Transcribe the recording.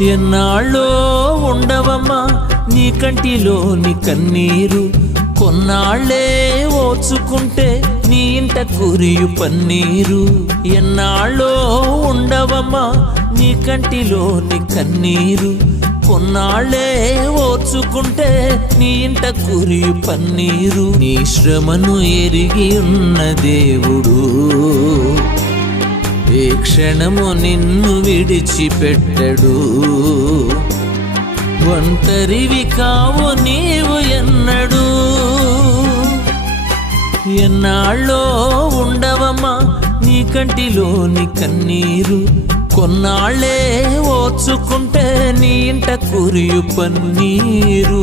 ఎన్నాళ్ళో ఉండవమ్మా నీ కంటిలోని కన్నీరు, కొన్నాళ్ళే ఓచుకుంటే నీ ఇంట కురియు పన్నీరు. ఎన్నాళ్ళో ఉండవమ్మా నీ కంటిలోని కన్నీరు, కొన్నాళ్ళే ఓచుకుంటే నీ ఇంట కురియు పన్నీరు. నీ శ్రమను ఎరిగి ఉన్న దేవుడు ఏ క్షణము నిన్ను విడిచిపెట్టడు. ఒంటరివి కావు నీవు ఎన్నడు. ఎన్నాళ్ళో ఉండవమ్మా నీ కంటిలోని కన్నీరు, కొన్నాళ్ళే ఓచుకుంటే నీ ఇంట కురియు పన్నీరు.